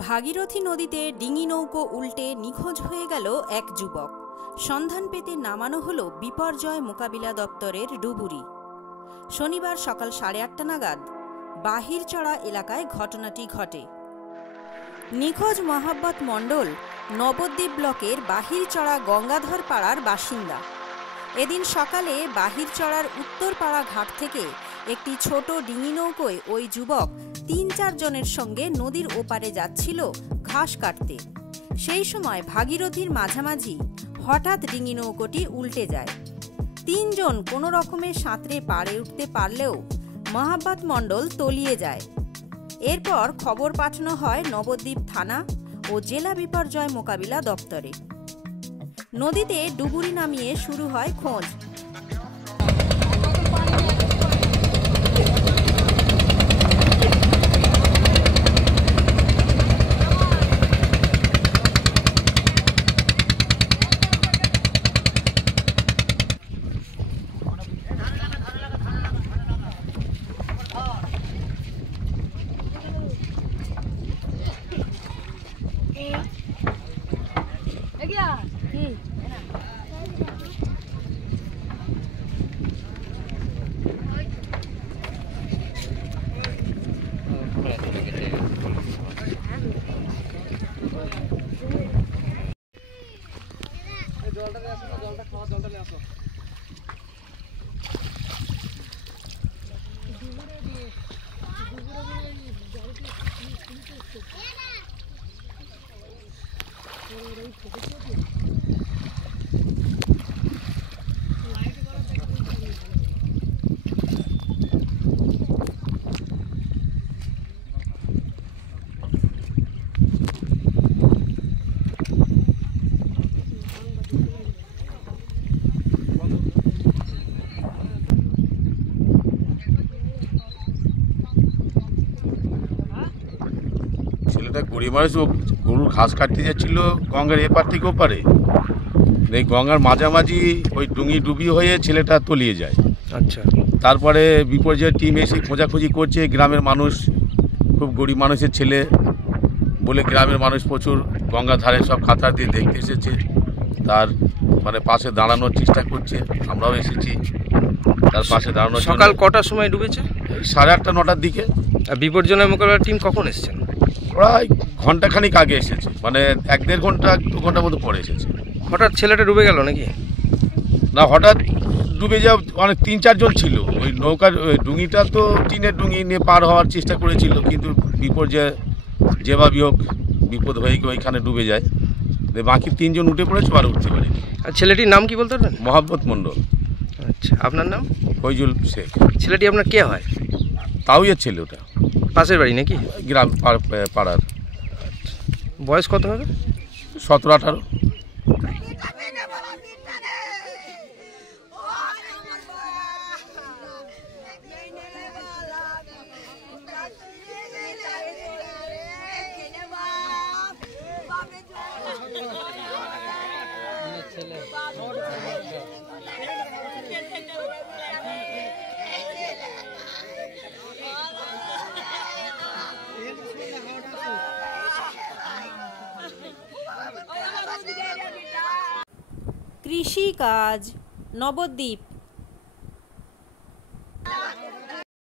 ভাগীরথী নদীতে ডিঙি নৌকো উল্টে নিখোঁজ হয়ে গেল এক যুবক। সন্ধান পেতে নামানো হলো বিপর্যয় মোকাবিলা দপ্তরের ডুবুরি। শনিবার সকাল 8:30 নাগাদ বাহিরচড়া এলাকায় ঘটনাটি ঘটে। নিখোঁজ মহাব্বত মণ্ডল নবদ্বীপ ব্লকের বাহিরচড়া গঙ্গাধর পাড়ার বাসিন্দা। এদিন সকালে বাহিরচড়ার উত্তরপাড়া ঘাট থেকে একটি ছোট ডিঙি নৌকোয় ওই যুবক 3-4 জনের সঙ্গে নদীর ওপারে যাচ্ছিল ঘাস কাটতে। সেই সময় ভাগীরথীর মাঝামাঝি হঠাৎ ডিঙি নৌকোটি উল্টে যায়। 3 জন কোনো রকমে সাঁতরে পাড়ে উঠতে পারলেও মহাব্বত মণ্ডল তলিয়ে যায়। এরপর খবর পাঠানো হয় নবদ্বীপ থানা ও জেলা বিপর্যয় মোকাবিলা দপ্তরে। নদীতে ডুবুরি নামিয়ে শুরু হয় খোঁজ। গরিব মানুষ গরুর ঘাস কাটতে যাচ্ছিল গঙ্গার এপার থেকে ওপারে। এই গঙ্গার মাঝামাঝি ওই ডুঙি ডুবি হয়ে ছেলেটা তলিয়ে যায়। আচ্ছা, তারপরে বিপর্যয় টিম এসে খোঁজাখুঁজি করছে। গ্রামের মানুষ, খুব গরিব মানুষের ছেলে বলে গ্রামের মানুষ প্রচুর গঙ্গার ধারে সব খাতার দিয়ে দেখতে এসেছে। তার মানে পাশে দাঁড়ানোর চেষ্টা করছে। আমরাও এসেছি তার পাশে দাঁড়ানোর। সকাল কটার সময় ডুবেছে? 8:30-9টার দিকে। আর বিপর্যয় মোকাবিলার টিম কখন এসেছেন? প্রায় ঘন্টাখানিক আগে এসেছে, মানে 1-1.5 ঘন্টা 2 ঘন্টার মতো পরে এসেছে। হঠাৎ ছেলেটা ডুবে গেল নাকি? না, হঠাৎ ডুবে যাওয়া অনেক 3-4 জন ছিল। ওই নৌকার ডুঙিটা তো টিনের ডুঙি নিয়ে পার হওয়ার চেষ্টা করেছিল, কিন্তু বিপর্যয় যেভাবে হোক বিপদ হয়ে গিয়ে ওইখানে ডুবে যায়। বাকি 3 জন উঠে পড়েছে, আর উঠতে পারেনি। আর ছেলেটির নাম কি বলতে পারবেন? মহাব্বত মণ্ডল। আচ্ছা, আপনার নাম? ফৈজুল শেখ। ছেলেটি আপনার কে হয়? তাওইয়ের ছেলে। ওটা পাশের বাড়ি নাকি? গ্রাম পাড়ার। বয়স কত হবে? 17-18। কৃষি কাজ, নবদ্বীপ।